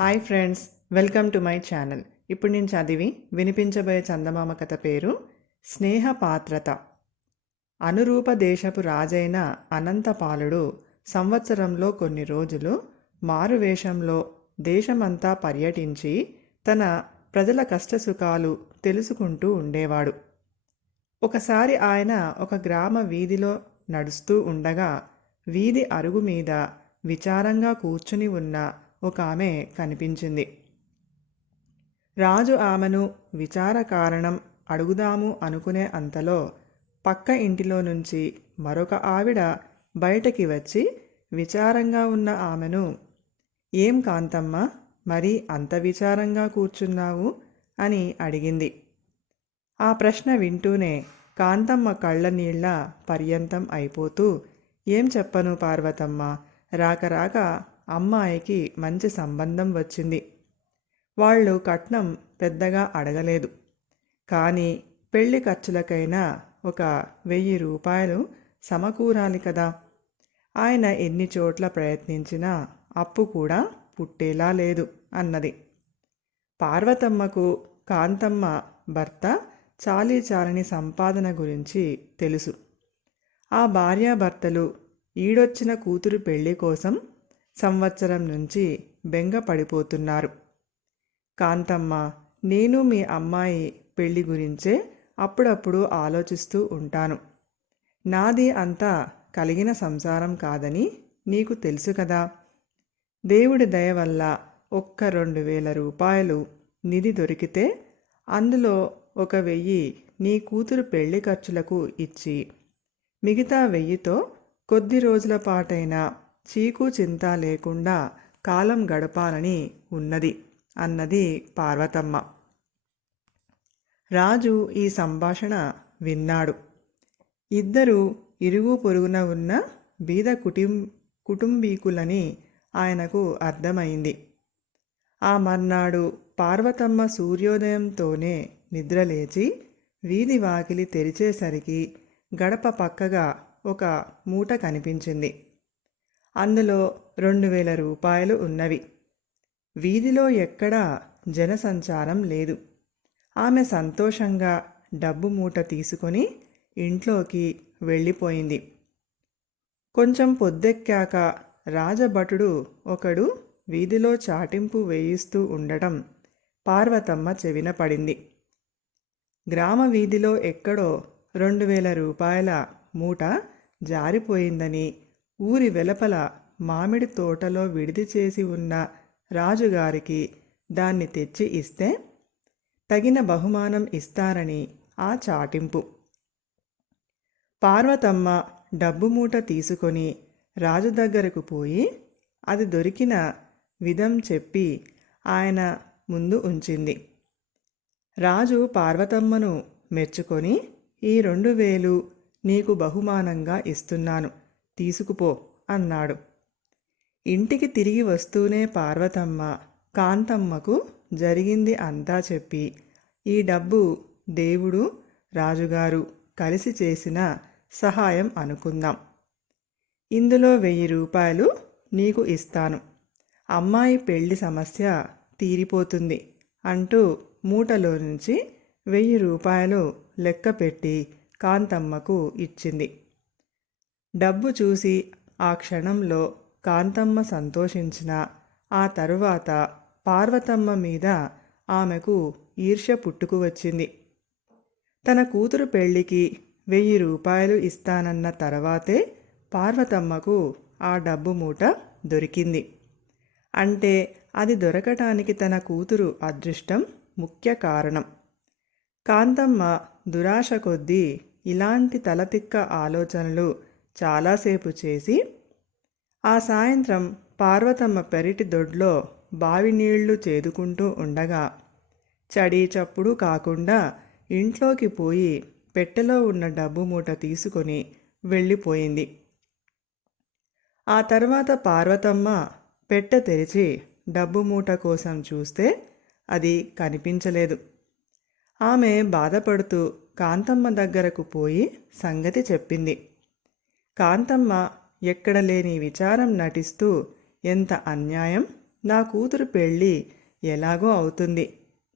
Hi friends welcome to my channel ఇప్పుడు నేను చదివి వినిపించబోయే చందమామ కథ పేరు స్నేహ పాత్రత. అనురూప దేశపు రాజైన అనంతపాలుడు సంవత్సరంలో కొన్ని రోజులు మారువేషంలో దేశమంతా పర్యటించి తన ప్రజల కష్టసుఖాలు తెలుసుకుంటూ ఉండేవాడు. ఒకసారి ఆయన ఒక గ్రామ వీధిలో నడుస్తూ ఉండగా వీధి అరుగు మీద విచారంగా కూర్చుని ఉన్న ఒక ఆమె కనిపించింది. రాజు ఆమెను విచార కారణం అడుగుదాము అనుకునే అంతలో పక్క ఇంటిలో నుంచి మరొక ఆవిడ బయటకి వచ్చి విచారంగా ఉన్న ఆమెను ఏం కాంతమ్మ మరి అంత విచారంగా కూర్చున్నావు? అని అడిగింది. ఆ ప్రశ్న వింటూనే కాంతమ్మ కళ్ళ నీళ్ళ పర్యంతం అయిపోతూ ఏం చెప్పను పార్వతమ్మ రాక రాక అమ్మాయికి మంచి సంబంధం వచ్చింది. వాళ్ళు కట్నం పెద్దగా అడగలేదు. కానీ పెళ్ళి ఖర్చులకైనా ఒక వెయ్యి రూపాయలు సమకూరాలి కదా. ఆయన ఎన్ని చోట్ల ప్రయత్నించినా అప్పు కూడా పుట్టేలా లేదు అన్నది. పార్వతమ్మకు కాంతమ్మ భర్త చాలీ చాలని సంపాదన గురించి తెలుసు. ఆ భార్యాభర్తలు ఈడొచ్చిన కూతురు పెళ్ళి కోసం సంవత్సరం నుంచి బెంగ పడిపోతున్నారు. కాంతమ్మ నేను మీ అమ్మాయి పెళ్ళి గురించే అప్పుడప్పుడు ఆలోచిస్తూ ఉంటాను. నాది అంతా కలిగిన సంసారం కాదని నీకు తెలుసు కదా. దేవుడి దయ వల్ల ఒక్క రెండు వేల రూపాయలు నిధి దొరికితే అందులో ఒక వెయ్యి నీ కూతురు పెళ్ళి ఖర్చులకు ఇచ్చి మిగతా వెయ్యితో కొద్ది రోజుల పాటైనా చీకు చింత లేకుండా కాలం గడపాలని ఉన్నది అన్నది పార్వతమ్మ. రాజు ఈ సంభాషణ విన్నాడు. ఇద్దరు ఇరుగు పొరుగున ఉన్న బీద కుటుం కుటుంబీకులని ఆయనకు అర్థమైంది. ఆ మర్నాడు పార్వతమ్మ సూర్యోదయంతోనే నిద్రలేచి వీధి వాకిలి తెరిచేసరికి గడప పక్కగా ఒక మూట కనిపించింది. అందులో రెండు వేల రూపాయలు ఉన్నవి. వీధిలో ఎక్కడా జనసంచారం లేదు. ఆమె సంతోషంగా డబ్బు మూట తీసుకొని ఇంట్లోకి వెళ్ళిపోయింది. కొంచెం పొద్దెక్కాక రాజభటుడు ఒకడు వీధిలో చాటింపు వేయిస్తూ ఉండటం పార్వతమ్మ చెవిన పడింది. గ్రామ వీధిలో ఎక్కడో రెండు వేల రూపాయల మూట జారిపోయిందని ఊరి వెలపల మామిడి తోటలో విడిది చేసి ఉన్న రాజుగారికి దాన్ని తెచ్చి ఇస్తే తగిన బహుమానం ఇస్తారని ఆ చాటింపు. పార్వతమ్మ డబ్బు మూట తీసుకొని రాజు దగ్గరకు పోయి అది దొరికిన విధం చెప్పి ఆయన ముందు ఉంచింది. రాజు పార్వతమ్మను మెచ్చుకొని ఈ రెండు వేలు నీకు బహుమానంగా ఇస్తున్నాను. తీసుకుపో అన్నాడు. ఇంటికి తిరిగి వస్తూనే పార్వతమ్మ కాంతమ్మకు జరిగింది అంతా చెప్పి ఈ డబ్బు దేవుడు రాజుగారు కలిసి చేసిన సహాయం అనుకుందాం. ఇందులో వెయ్యి రూపాయలు నీకు ఇస్తాను. అమ్మాయి పెళ్ళి సమస్య తీరిపోతుంది అంటూ మూటలో నుంచి వెయ్యి రూపాయలు లెక్క పెట్టి కాంతమ్మకు ఇచ్చింది. డబ్బు చూసి ఆ క్షణంలో కాంతమ్మ సంతోషించిన ఆ తరువాత పార్వతమ్మ మీద ఆమెకు ఈర్ష్య పుట్టుకు వచ్చింది. తన కూతురు పెళ్ళికి వెయ్యి రూపాయలు ఇస్తానన్న తర్వాతే పార్వతమ్మకు ఆ డబ్బు మూట దొరికింది. అంటే అది దొరకటానికి తన కూతురు అదృష్టం ముఖ్య కారణం. కాంతమ్మ దురాశ కొద్దీ ఇలాంటి తలతిక్క ఆలోచనలు చాలాసేపు చేసి ఆ సాయంత్రం పార్వతమ్మ పెరటి దొడ్లో బావి నీళ్ళు చేదుకుంటూ ఉండగా చడి చప్పుడు కాకుండా ఇంట్లోకి పోయి పెట్టెలో ఉన్న డబ్బు మూట తీసుకొని వెళ్ళిపోయింది. ఆ తర్వాత పార్వతమ్మ పెట్టె తెరిచి డబ్బు మూట కోసం చూస్తే అది కనిపించలేదు. ఆమె బాధపడుతూ కాంతమ్మ దగ్గరకు పోయి సంగతి చెప్పింది. కాంతమ్మ ఎక్కడ లేని విచారం నటిస్తూ ఎంత అన్యాయం? నా కూతురు పెళ్ళి ఎలాగో అవుతుంది.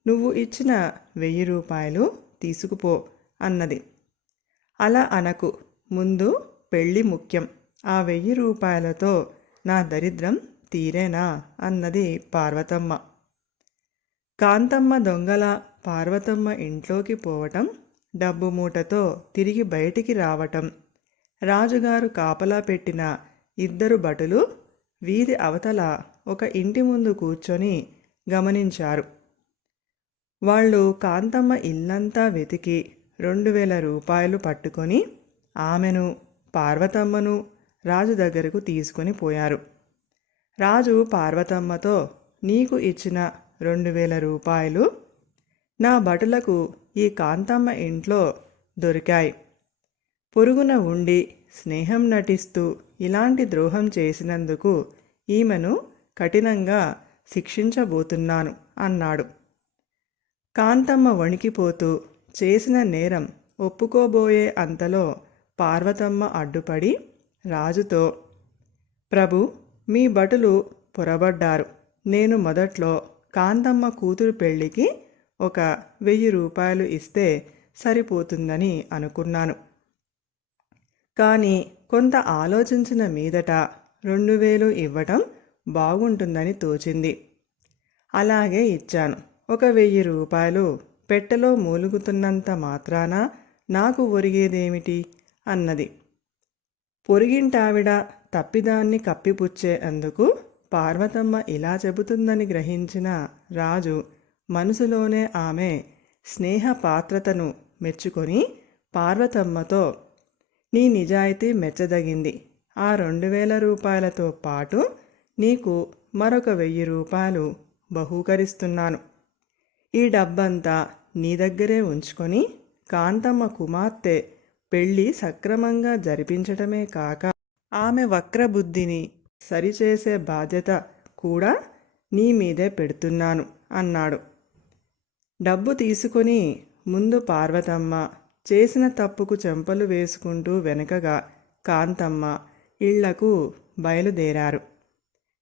నువ్వు ఇచ్చిన వెయ్యి రూపాయలు తీసుకుపో అన్నది. అలా అనకు. ముందు పెళ్ళి ముఖ్యం. ఆ వెయ్యి రూపాయలతో నా దరిద్రం తీరేనా? అన్నది పార్వతమ్మ. కాంతమ్మ దొంగల పార్వతమ్మ ఇంట్లోకి పోవటం డబ్బు మూటతో తిరిగి బయటికి రావటం రాజుగారు కాపలా పెట్టిన ఇద్దరు భటులు వీధి అవతల ఒక ఇంటి ముందు కూర్చొని గమనించారు. వాళ్ళు కాంతమ్మ ఇల్లంతా వెతికి రెండు వేల రూపాయలు పట్టుకొని ఆమెను పార్వతమ్మను రాజు దగ్గరకు తీసుకొని పోయారు. రాజు పార్వతమ్మతో నీకు ఇచ్చిన రెండు వేల రూపాయలు నా భటులకు ఈ కాంతమ్మ ఇంట్లో దొరికాయి. పొరుగున ఉండి స్నేహం నటిస్తూ ఇలాంటి ద్రోహం చేసినందుకు ఈమెను కఠినంగా శిక్షించబోతున్నాను అన్నాడు. కాంతమ్మ వణికిపోతూ చేసిన నేరం ఒప్పుకోబోయే అంతలో పార్వతమ్మ అడ్డుపడి రాజుతో ప్రభు మీ భటులు పొరబడ్డారు. నేను మొదట్లో కాంతమ్మ కూతురు పెళ్ళికి ఒక వెయ్యి రూపాయలు ఇస్తే సరిపోతుందని అనుకున్నాను. కానీ కొంత ఆలోచించిన మీదట రెండు వేలు ఇవ్వటం బాగుంటుందని తోచింది. అలాగే ఇచ్చాను. ఒక వెయ్యి రూపాయలు పెట్టెలో మూలుగుతున్నంత మాత్రాన నాకు ఒరిగేదేమిటి? అన్నది. పొరిగింటావిడ తప్పిదాన్ని కప్పిపుచ్చే అందుకు పార్వతమ్మ ఇలా చెబుతుందని గ్రహించిన రాజు మనసులోనే ఆమె స్నేహ పాత్రతను మెచ్చుకొని పార్వతమ్మతో నీ నిజాయితీ మెచ్చదగింది. ఆ రెండు వేల రూపాయలతో పాటు నీకు మరొక వెయ్యి రూపాయలు బహూకరిస్తున్నాను. ఈ డబ్బంతా నీ దగ్గరే ఉంచుకొని కాంతమ్మ కుమార్తె పెళ్ళి సక్రమంగా జరిపించటమే కాక ఆమె వక్రబుద్ధిని సరిచేసే బాధ్యత కూడా నీ మీదే పెడుతున్నాను అన్నాడు. డబ్బు తీసుకొని ముందు పార్వతమ్మ చేసిన తప్పుకు చెంపలు వేసుకుంటూ వెనకగా కాంతమ్మ ఇళ్ళకు బయలుదేరారు.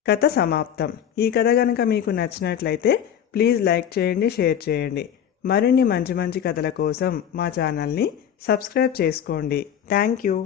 కథ సమాప్తం. ఈ కథ కనుక మీకు నచ్చినట్లయితే ప్లీజ్ లైక్ చేయండి షేర్ చేయండి. మరిన్ని మంచి మంచి కథల కోసం మా ఛానల్ని సబ్స్క్రైబ్ చేసుకోండి. Thank you.